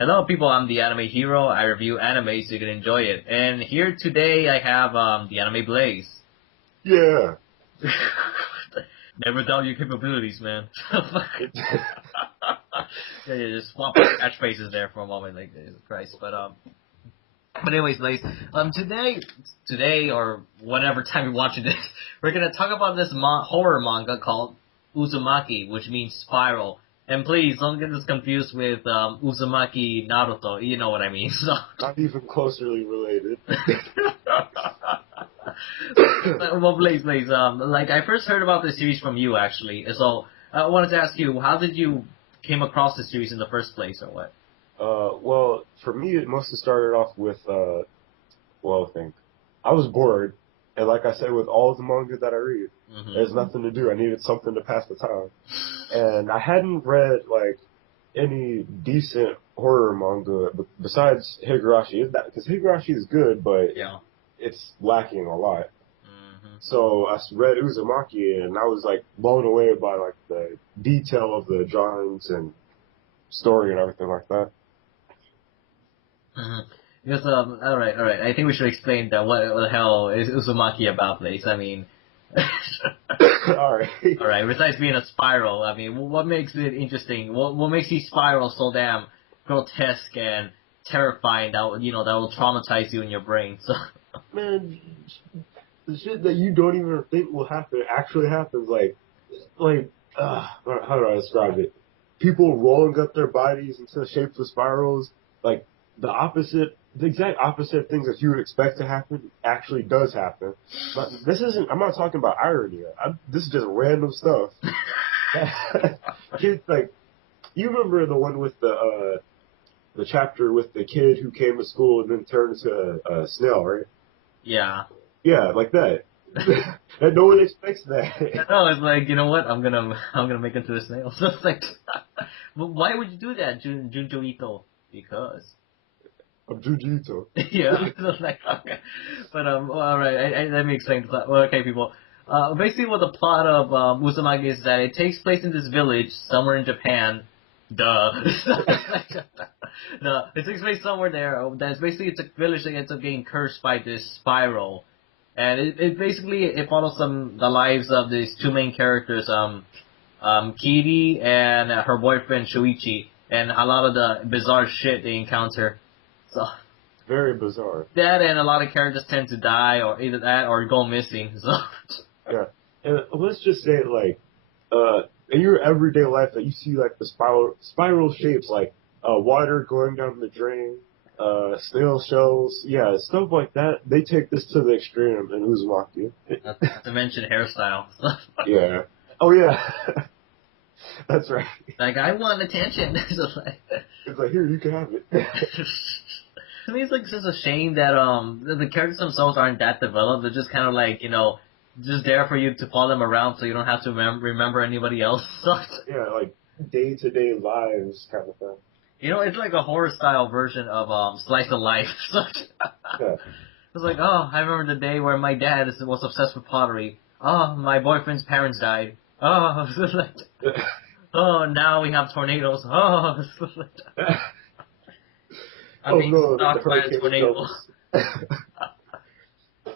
Hello, people. I'm the Anime Hero. I review anime so you can enjoy it. And here today I have the Anime Blaze. Yeah. Never doubt your capabilities, man. Yeah, just swap our catchphrases there for a moment, like Jesus Christ. But anyways, Blaze. Today or whatever time you're watching this, we're gonna talk about this horror manga called Uzumaki, which means spiral. And please don't get this confused with Uzumaki Naruto. You know what I mean. So. Not even closely related. Well, Blaze, like I first heard about this series from you actually. So I wanted to ask you, how did you came across this series in the first place, or what? Well, for me, it must have started off with, I think. I was bored, and like I said, with all the manga that I read, there's nothing to do. I needed something to pass the time. And I hadn't read, like, any decent horror manga besides Higurashi. Because Higurashi is good, but Yeah. it's lacking a lot. So I read Uzumaki, and I was, like, blown away by, like, the detail of the drawings and story and everything like that. Because all right. I think we should explain that what the hell is Uzumaki about, Blaze. I mean, All right. all right. Besides being a spiral, I mean, what makes it interesting? What makes these spirals so damn grotesque and terrifying that that will traumatize you in your brain? So. Man, the shit that you don't even think will happen actually happens. How do I describe it? People rolling up their bodies into shapeless spirals, like the exact opposite of things that you would expect to happen actually does happen. But I'm not talking about irony. This is just random stuff. Kids, like, you remember the one with the chapter with the kid who came to school and then turned into a snail, right? Yeah. Yeah, like that. And no one expects that. No, it's like, you know what? I'm gonna make it to a snail. So it's like, well, why would you do that, Junjo Ito? Because. I'm Jujutsu. Yeah. So it's like, okay. But all right. Let me explain. Well, okay, people. Basically, what the plot of Uzumaki is that it takes place in this village somewhere in Japan. Duh. No, it takes place somewhere there. It's a village that ends up getting cursed by this spiral. And it follows the lives of these two main characters, Kiri and her boyfriend Shuichi, and a lot of the bizarre shit they encounter. So Very bizarre. that and a lot of characters tend to die, or either that or go missing. So Yeah. And let's just say, like, in your everyday life that you see, like, the spiral shapes, like, water going down the drain, snail shells, yeah, stuff like that, they take this to the extreme in Uzumaki. not to mention hairstyle. Yeah. Oh, yeah. That's right. Like, I want attention. So It's like, here, you can have it. To me, it's like just a shame that the characters themselves aren't that developed. They're just kind of like just there for you to follow them around, so you don't have to remember anybody else. Yeah, like day-to-day lives kind of thing. It's like a horror style version of Slice of Life. Yeah. It's like, oh, I remember the day where my dad was obsessed with pottery. Oh, my boyfriend's parents died. Oh, it's like, oh, now we have tornadoes. Oh, it's like, I'm being stalked by a tornado.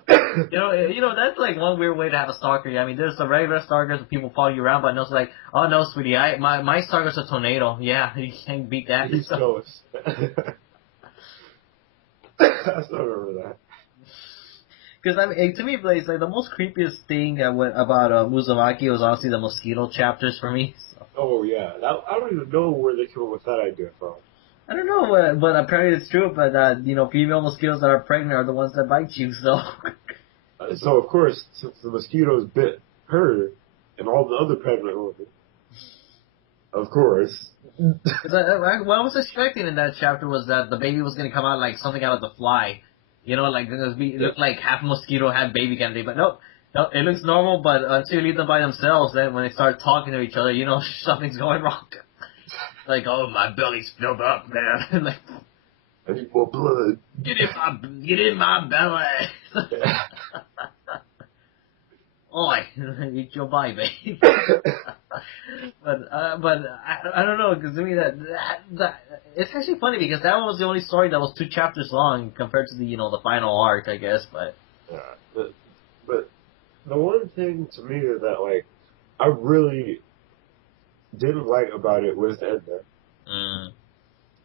That's like one weird way to have a stalker. I mean, there's the regular stalkers where people follow you around, but no, it's like, oh no, sweetie, my stalker's a tornado. Yeah, you can't beat that. He's close. I still remember that. Because I mean, to me, Blaze, like the most creepiest thing about Uzumaki was honestly the mosquito chapters for me. So. Oh yeah, I don't even know where they came up with that idea from. I don't know, but apparently it's true. But female mosquitoes that are pregnant are the ones that bite you. So. So of course, since the mosquitoes bit her and all the other pregnant women, of course. What I was expecting in that chapter was that the baby was going to come out like something out of The Fly. It looked like half mosquito, half baby kind of thing. But no, it looks normal. But until you leave them by themselves, then when they start talking to each other, something's going wrong. Like, oh, my belly's filled up, man. Like, I need more blood. Get in my belly. Oi, eat your baby. but I don't know, because to me that it's actually funny because that one was the only story that was 2 chapters long compared to the the final arc, I guess. But yeah, but the one thing to me that like I really didn't like about it was the ending.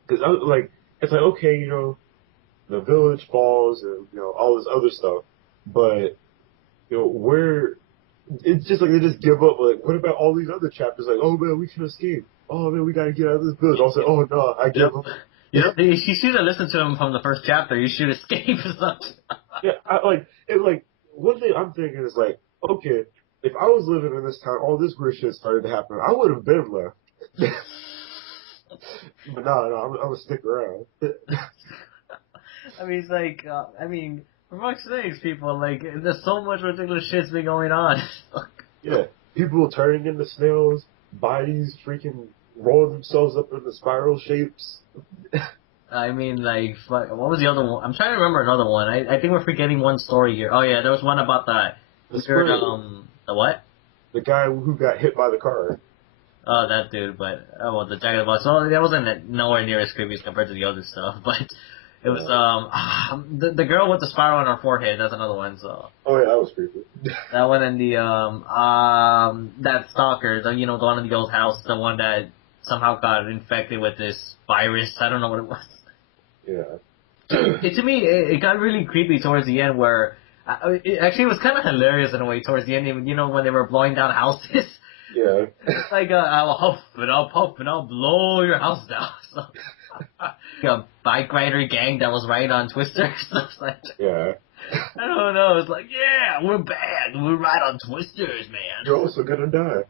Because I was like, it's like okay, the village falls and all this other stuff, but where it's just like they just give up. Like, what about all these other chapters? Like, oh man, we can escape. Oh man, we gotta get out of this village. I'll say, oh no, I give up. You should have listened to him from the first chapter. You should escape or something. Yeah, like one thing I'm thinking is like, okay, if I was living in this town, all this weird shit started to happen, I would have been left. But no, I'm gonna stick around. I mean, it's like, for fuck's sakes, people, like, there's so much ridiculous shit's been going on. Yeah, people turning into snails, bodies freaking rolling themselves up into spiral shapes. I mean, like, fuck, what was the other one? I'm trying to remember another one. I think we're forgetting one story here. Oh yeah, there was one about the weird, the what? The guy who got hit by the car. Oh, that dude, but, well, the Jagged Box. Well, that wasn't nowhere near as creepy as compared to the other stuff, but it was, the girl with the spiral on her forehead, that's another one, so. Oh yeah, that was creepy. That one and the, that stalker, the one in the old house, the one that somehow got infected with this virus, I don't know what it was. Yeah. To me, it got really creepy towards the end where, it was kind of hilarious in a way towards the end, when they were blowing down houses. Yeah. It's like, I'll huff and I'll puff and I'll blow your house down. So, a bike rider gang that was riding on Twister. So it's like, yeah. I don't know. It's like, yeah, we're bad. We ride on Twisters, man. You're also gonna die.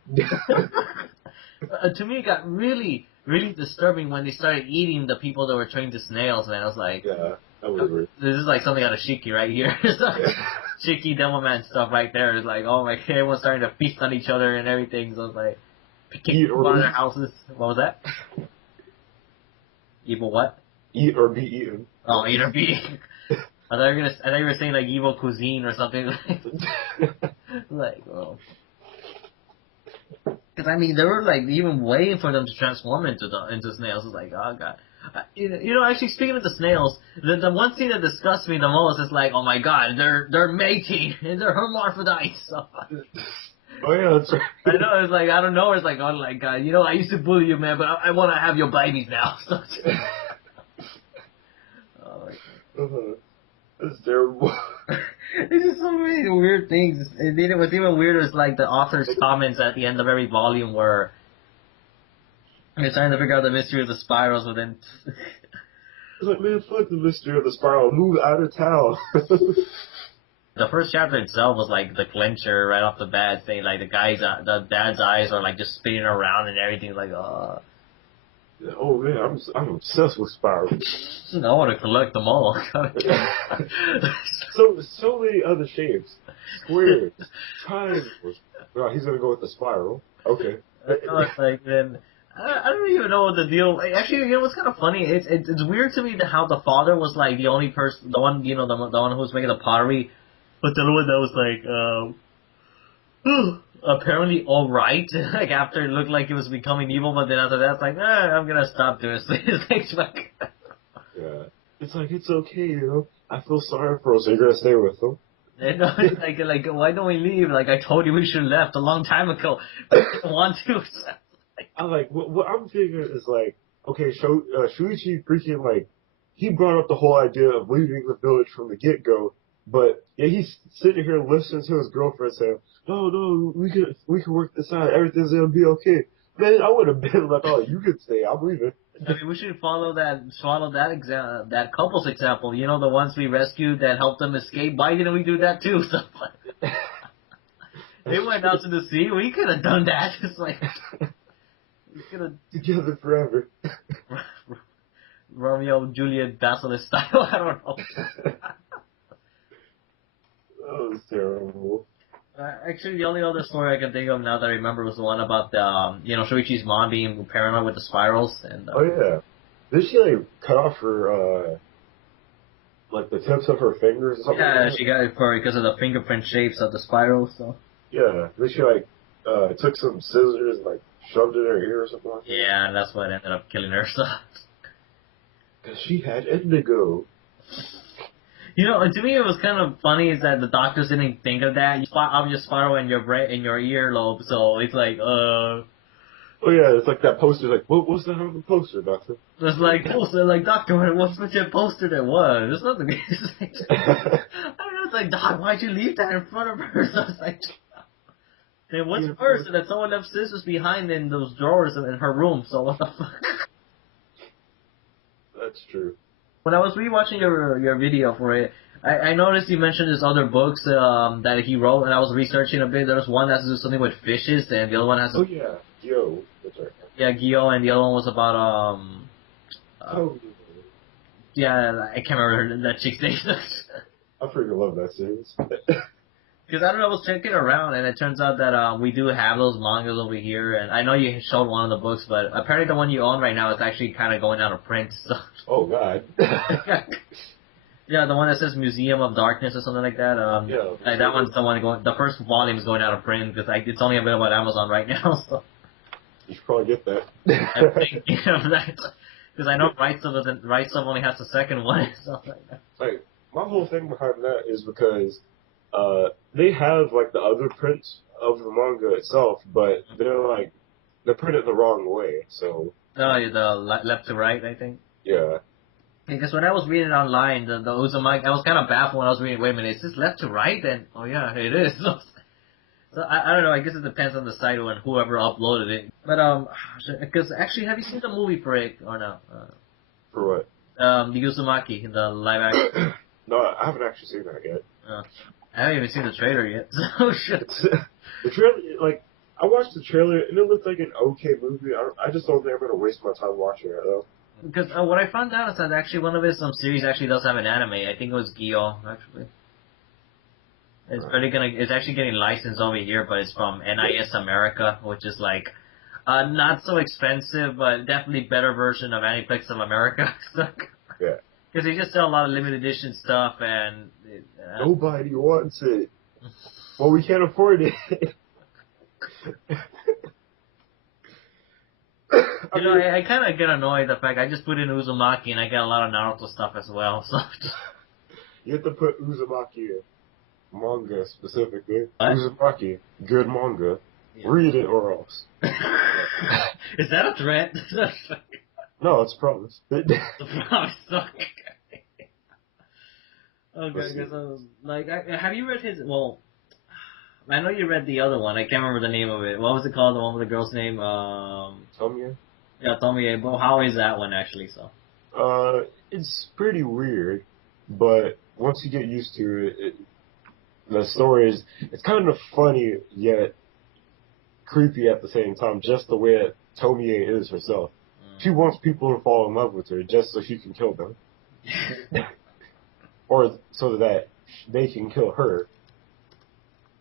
To me, it got really, really disturbing when they started eating the people that were trained to snails, man. I was like, yeah, that was weird. This is like something out of Shiki right here. Shiki Devilman stuff right there. It's like, oh my god, everyone's starting to feast on each other and everything. So it's like, kicking people out of their houses. What was that? Evil what? Eat or be eaten. Oh, eat or be eaten. I thought you were saying like evil cuisine or something. Like, oh. Because they were like even waiting for them to transform into snails. It's like, oh god. Actually, speaking of the snails, the one thing that disgusts me the most is like, oh my god, they're mating and they're hermaphrodites. So, oh yeah, that's right. I know, it's like, I don't know, it's like, oh my god, I used to bully you, man, but I want to have your babies now. So, oh my god. That's terrible. There's just so many weird things. What's even weirder is like the author's comments at the end of every volume where they're trying to figure out the mystery of the spirals within. It's like, man, fuck the mystery of the spiral. Move out of town. The first chapter itself was like the clincher right off the bat, saying like the dad's eyes are like just spinning around and everything. Like, oh man, I'm obsessed with spirals. I want to collect them all. so many other shapes, squares, triangles. Well, he's gonna go with the spiral. Okay. It's like then. I don't even know what the deal. Actually, what's kind of funny? It's weird to me that how the father was like the only person, the one the one who was making the pottery, but the other one that was like apparently all right. Like after it looked like he was becoming evil, but then after that, it's like I'm gonna stop doing this. Like, yeah, it's like it's okay, I feel sorry for him, so you're gonna stay with him. And like why don't we leave? Like I told you we should have left a long time ago. But I didn't want to. I like what I'm thinking is like, okay, Shuichi freaking like he brought up the whole idea of leaving the village from the get go, but yeah, he's sitting here listening to his girlfriend saying, "No, we can work this out. Everything's gonna be okay." Man, I would have been like, "Oh, you can stay. I'm leaving." I mean, we should follow that couple's example. The ones we rescued that helped them escape. Why didn't we do that too? So, they went out to the sea. We could have done that. It's like. Together forever. Romeo, Juliet, Basilisk style. I don't know. That was terrible. Actually, the only other story I can think of now that I remember was the one about the, Shuichi's mom being paranoid with the spirals. And oh yeah, did she like cut off her like the tips of her fingers or something? Yeah, like she got it because of the fingerprint shapes of the spirals. So. Yeah, then she like took some scissors and like shoved it in her ear or something like that. Yeah, and that's what ended up killing her. So, Because she had indigo. you know, to me it was kind of funny is that the doctors didn't think of that. You spot obvious spiral in your brain, in your earlobe, so it's like, Oh yeah, it's like that poster. Like, what's the hell of the poster, doctor? it's like, poster, like, doctor, what's with your poster that was? There's nothing. It's like, I don't know, it's like, doc, why'd you leave that in front of her? So it's like, then what's Yeah, worse than that someone left scissors behind in those drawers in her room, so what the fuck? That's true. When I was rewatching your video for it, I noticed you mentioned his other books that he wrote, and I was researching a bit. There was one that has to do something with fishes, and the other one has Oh yeah, yo, that's right. yeah, Gyo, and the other one was about Oh, yeah, I can't remember that chick's name. I freaking love that series. Because I don't know, I was checking around, and it turns out that we do have those mangas over here, and I know you showed one of the books, but apparently the one you own right now is actually kind of going out of print. So. Oh god. Yeah, the one that says Museum of Darkness or something like that. Yeah. Like that one's the one going. The first volume is going out of print because it's only available on Amazon right now. So You should probably get that. I'm thinking of that because I know Right Stuff only has the second one and stuff like that. Like, my whole thing behind that is because they have like the other prints of the manga itself, but they're printed the wrong way. So No, the left to right, I think. yeah. Because when I was reading online, the Uzumaki, I was kind of baffled when I was reading. Wait a minute, is this left to right? And oh yeah, it is. So I don't know. I guess it depends on the site and whoever uploaded it. But because actually, have you seen the movie for it or no? For what? The Uzumaki, the live action. No, I haven't actually seen that yet. I haven't even seen the trailer yet. So shit. The trailer, like, I watched the trailer and it looked like an okay movie. I just don't think I'm gonna waste my time watching it though. Because what I found out is that actually one of his series actually does have an anime. I think it was Gyo actually. It's actually getting licensed over here, but it's from NIS America, which is like not so expensive, but definitely better version of Aniplex of America. Yeah. Because they just sell a lot of limited edition stuff, and Nobody wants it. Well, we can't afford it. you know, I kind of get annoyed the fact I just put in Uzumaki and I get a lot of Naruto stuff as well. So You have to put Uzumaki manga specifically. What? Uzumaki, good manga. Yeah. Read it or else. Is that a threat? No, it's a promise. The promise. Okay, Let's see. because have you read his? Well, I know you read the other one. I can't remember the name of it. What was it called? The one with the girl's name? Tomie? Yeah, Tomie. But how is that one actually? So. It's pretty weird, but once you get used to it, the story it's kind of funny yet creepy at the same time, just the way that Tomie is herself. She wants people to fall in love with her just so she can kill them. Or so that they can kill her.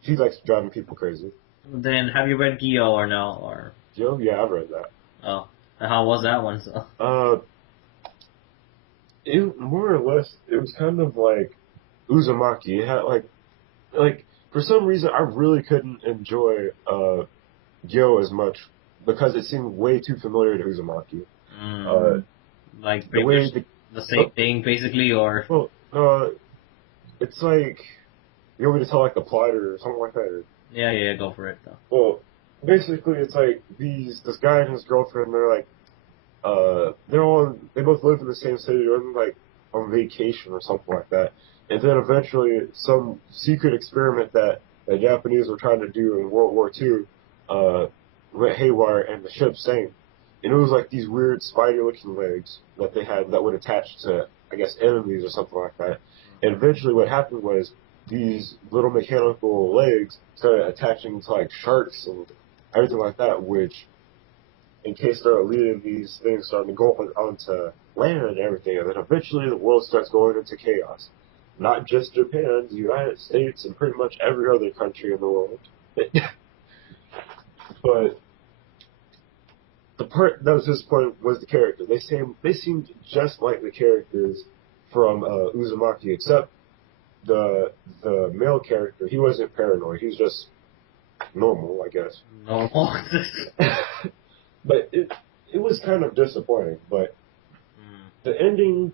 She likes driving people crazy. Then have you read Gyo or no? Or Yo, yeah, I've read that. oh, how was that one? So. It more or less, it was kind of like Uzumaki. It had like for some reason I really couldn't enjoy Gyo as much because it seemed way too familiar to Uzumaki. Like the way the same thing basically, or well, it's like you want me to tell like the plot or something like that. Or, yeah, go for it though. well, basically it's like this guy and his girlfriend. They're like they both live in the same city. They're like on vacation or something like that. And then eventually some secret experiment that the Japanese were trying to do in World War II went haywire and the ship sank. And it was like these weird spider-looking legs that they had that would attach to, I guess, enemies or something like that. And eventually what happened was these little mechanical legs started attaching to like sharks and everything like that, which in case started leading these things starting to go onto land and everything. And then eventually the world starts going into chaos. Not just Japan, the United States, and pretty much every other country in the world. But the part that was his point was the character. They seemed just like the characters from Uzumaki, except the male character. He wasn't paranoid. He was just normal, I guess. Normal. But it was kind of disappointing. But the ending,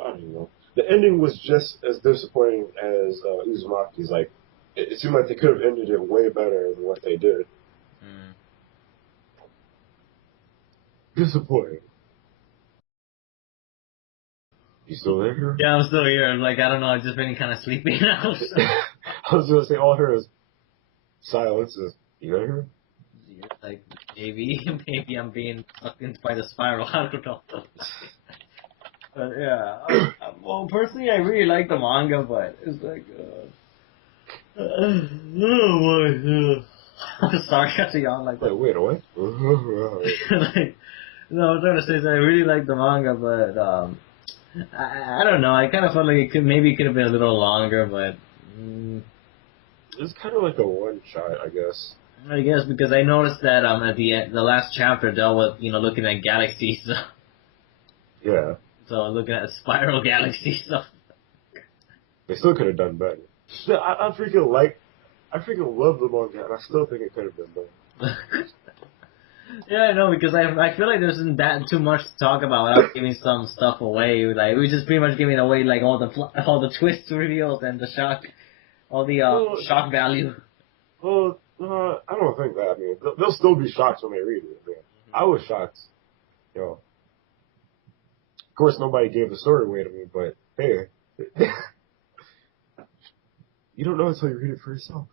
I don't know. The ending was just as disappointing as Uzumaki's. Like, it seemed like they could have ended it way better than what they did. Disappointing. You still there? Yeah, I'm still here. Like, I don't know, I've just been kind of sleepy now. So. I was gonna say all I heard is silence. Is you there? Like, maybe I'm being sucked into by the spiral. I don't know. But yeah, well, personally, I really like the manga, but it's like, oh boy. Sorry, I got to yawn like that. Wait, what? Like, no, I'm trying to say is I really like the manga, but I don't know. I kind of felt like it could have been a little longer, but It's kind of like a one shot, I guess. I guess because I noticed that at the end, the last chapter dealt with looking at galaxies, so, Yeah. so looking at spiral galaxies. So They still could have done better. I freaking love the manga, and I still think it could have been better. yeah, I know because I feel like there isn't that too much to talk about without giving some stuff away. Like we just pretty much giving away like all the twist reveals and the all the shock value. Well, I don't think that. I mean, they'll still be shocked when they read it. Man. I was shocked. Of course, nobody gave the story away to me, but hey, you don't know until you read it for yourself.